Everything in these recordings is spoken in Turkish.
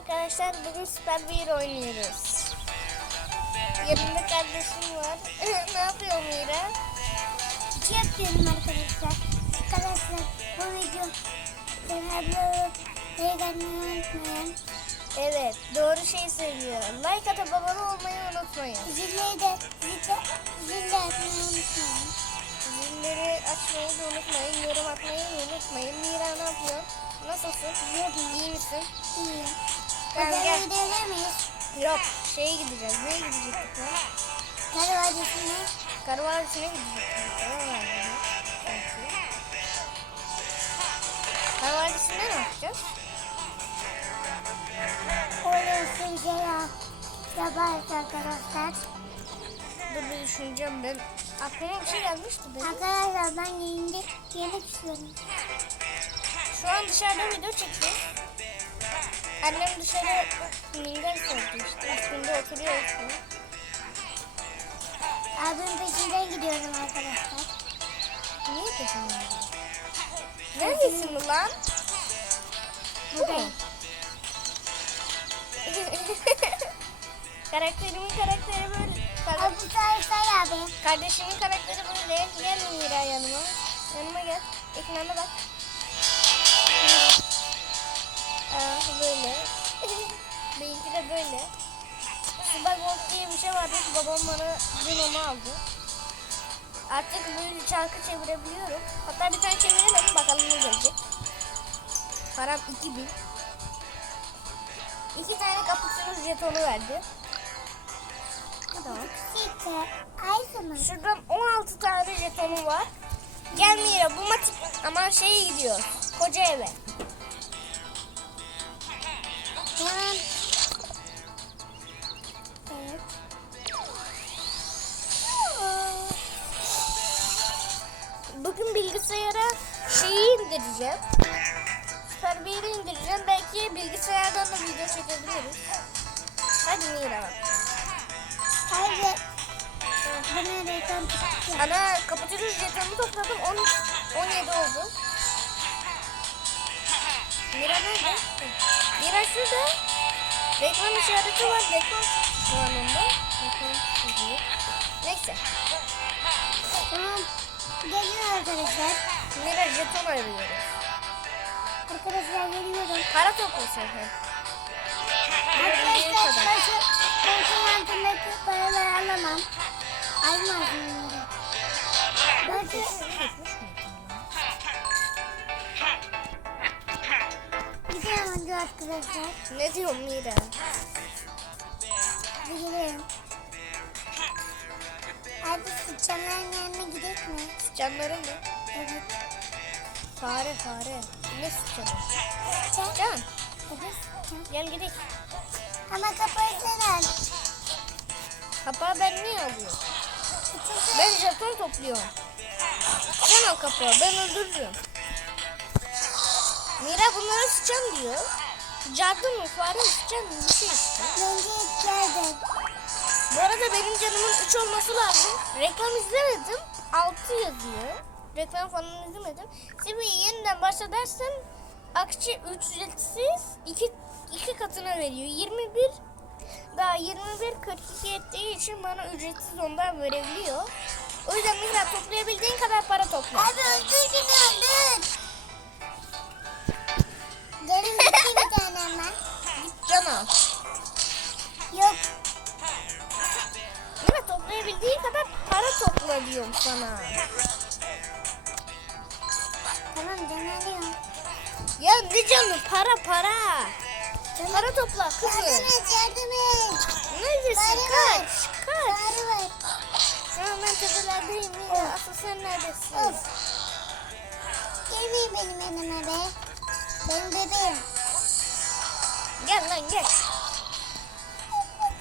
arkadaşlar bugün Super Bear oynuyoruz. Yanımda kardeşim var. ne yapıyor Mira? İki yapıyorum arkadaşlar. Arkadaşlar bu video gelmeyi unutmayın. Evet doğru şey söylüyor. Like atıp abone olmayı unutmayın. Zilleri de zilde atmayı unutmayın. Zilleri açmayı da unutmayın. Yorum atmayı unutmayın. Mira ne yapıyor? Nasılsın? İyi misin? İyi. Özel gel. gidebilir miyiz? Yok şeye gideceğiz. Neye gidecektik ya? Kar Vadisi'ne. Kar Vadisi'ne gidecektik. Karar verdim. Sanki. Kar Vadisi'nde ne yapacağız? Oraya sürücüye yaparız arkadaşlar. Dur bir düşüneceğim ben. Aklıma bir şey gelmişti benim. Arkadaşlar ben yayında yemek istiyorum. Şu an dışarıda video çekiyor. Annem dışarı minder sordu işte. Üstünde oturuyor işte. Abimin peşinden gidiyorum arkadaşlar. Niye peşinden Neredesin ulan? Buradayım. Karakterimin karakteri böyle. Abi bu sayesay abi. Kardeşimin karakteri böyle. Gel Mira yanıma. Yanıma gel. Ekrana bak. De böyle. Super Gold diye bir şey vardı. Babam bana dün onu aldı. Artık böyle çarkı çevirebiliyorum. Hatta bir tane çevirelim bakalım ne gelecek. Param 2000. İki tane kapuçinus jetonu verdi. Tamam. Şuradan 16 tane jetonu var. Gel Mira bu matik ama şeye gidiyor. Koca eve. Tamam. Şeyi indireceğim. Super Bear'i indireceğim. Belki bilgisayardan da video çekebiliriz. Hadi Mira. Haydi. Bana reklam çıktı. Ana kapatıyoruz jetonu topladım. 10, 17 oldu. Mira nerede? Mira şurada. Reklam işareti var. Reklam şu an onda. Reklam. Neyse. Tamam. Gelin arkadaşlar. Mira jeton arıyoruz. Arkadaşlar geliyorum. Para topla sen. Arkadaşlar başı koltuğun altındaki paraları alamam. Almaz bunları. Başı gidelim önce arkadaşlar. Ne diyorsun Mira? Gidelim. Hadi sıçanların yanına gidelim mi? Canları mı? Evet. Fare fare. Ne? Sıçan. Can gel gidelim. Ama kapağı sen. Kapağı ben niye alıyorum? Ben jeton topluyorum. Sen al kapağı ben öldürürüm. Mira bunlara sıçan diyor. Cadı mı fare mi sıçan mı bir şey işte. Bu arada benim canımın 3 olması lazım. Reklam izlemedim. 6 yazıyor. Reklam falan izlemedim. Şimdi yeniden başlarsam akçe ücretsiz 2 2 katına veriyor. 21 daha 21 42 ettiği için bana ücretsiz ondan verebiliyor. O yüzden Mihra toplayabildiğin kadar para topla. Abi öldür şunu öldür. Gelin bir tane ama. Git can al. Diyorum sana. Tamam alıyorum. Ya ne canı para para. Para topla Yardım kızım. et yardım et. Neredesin? Kaç. Kaç. Fare var. An ben Mira. Asıl sen neredesin? Of. Gelmeyin benim yanıma be. Benim bebeğim. Gel lan gel.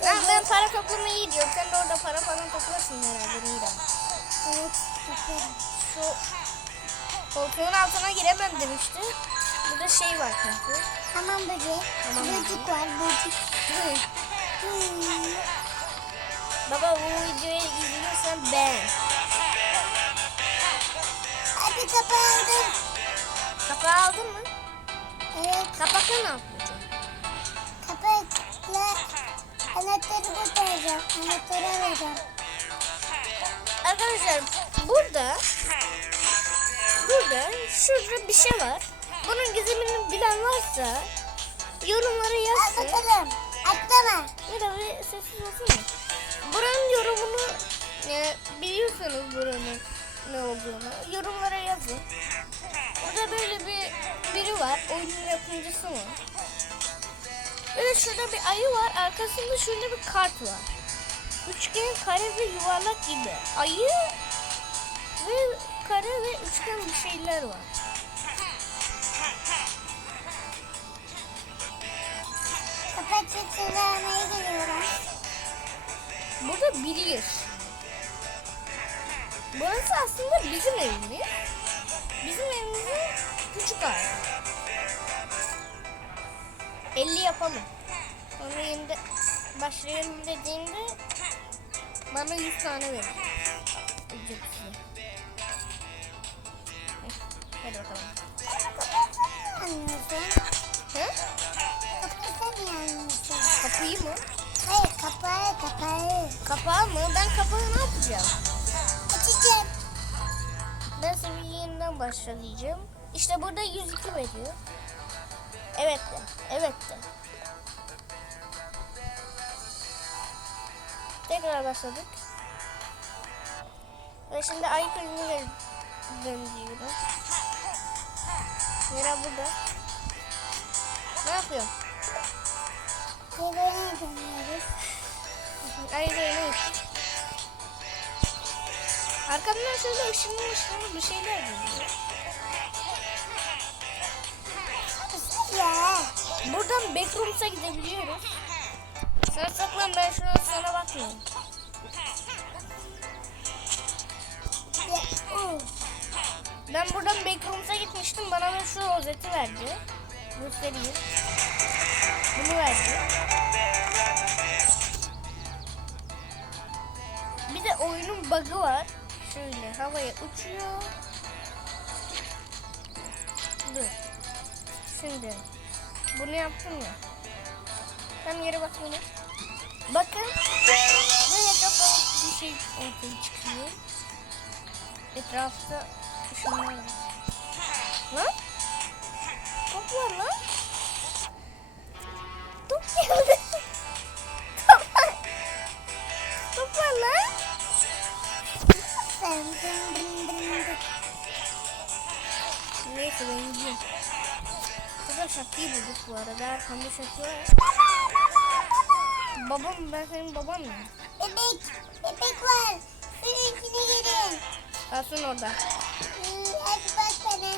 Ben, ben para toplamayı gidiyorum. Sen de orada para falan toplarsın herhalde Mira. Şu koltuğun altına giremem demişti. Burada şey var çünkü. Tamam böcek. Tamam. Böcek var böcek. Baba bu videoyu izliyorsan beğen. Hadi kapandım. Kapağı aldın mı? Evet. Kapakla ne yapacaksın? Anahtarı kurtaracağım. Anahtarı alacağım. Arkadaşlar burada burada şurada bir şey var. Bunun gizemini bilen varsa yorumlara Al yazsın. bakalım. Atlama. Bir sessiz olsana. Buranın yorumunu e, biliyorsanız buranın ne olduğunu yorumlara yazın. Burada böyle bir biri var. Oyunun yapımcısı mı? Böyle şurada bir ayı var. Arkasında şurada bir kart var. Üçgen, kare ve yuvarlak gibi. Ayı ve kare ve üçgen bir şeyler var. Kapat çiçeğini almaya geliyorum. Burada bir. Burası aslında bizim evimiz. Bizim evimizin küçük hali. 50 yapalım. Sonra yenide başlayalım dediğinde bana 100 tane. Ücretsiz. Hadi bakalım. He? Kapıyı mı? Hayır kapağı kapağı. Kapağı mı? Ben kapağı ne yapacağım? Açacağım. Ben seviye yeniden başlayacağım. İşte burada 102 veriyor. Evet de. Evet de. Tekrar başladık. Ve şimdi ay kırmızı döndürüyorum. Mira burada. Ne yapıyorsun? Evine dönüyoruz. Ay kırmızı. Arkamdan şöyle ışınlı ışınlı bir şeyler geliyor. Buradan backrooms'a gidebiliyoruz. Sen saklan ben şuna sana bakmıyorum. Ben buradan backrooms'a gitmiştim. Bana da şu rozeti verdi. Göstereyim. Bunu verdi. Bir de oyunun bug'ı var. Şöyle havaya uçuyor. Dur. Şimdi bunu yaptım ya. Tam yere bakmayın. Bakın. Böyle kapalı bir şey ortaya çıkıyor. Etrafta ışınlar var. Lan? Top var lan. Top geldi. Top var. Top var lan. Neyse ben gidiyorum. Burada bulduk bu arada. Arkamda şapka var. Babam ben senin baban mı? Bebek. Bebek var. Suyun içine girin. Kalsın orada. Hadi bak bana.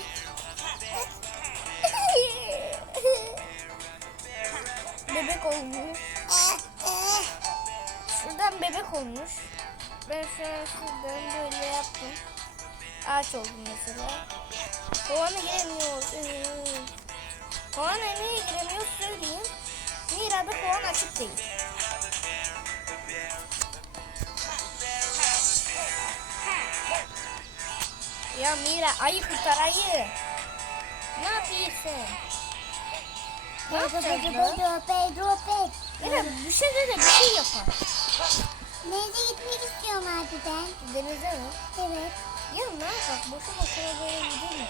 bebek olmuş. Şuradan bebek olmuş. Ben şu an şuradan böyle yaptım. Ağaç oldum mesela. Kovana giremiyor. Kovana niye giremiyor söyleyeyim. Mira'da kovan açık değil. Ya Mira ayı kurtar ayı. Ne yapıyorsun? Ne? Pedro, Pedro, Pedro. Mira bir şey de bir şey yapar. Denize gitmek istiyorum abi ben. Denize mi? Evet. Ya ne yapalım? Boşu boşuna böyle gidiyor mu?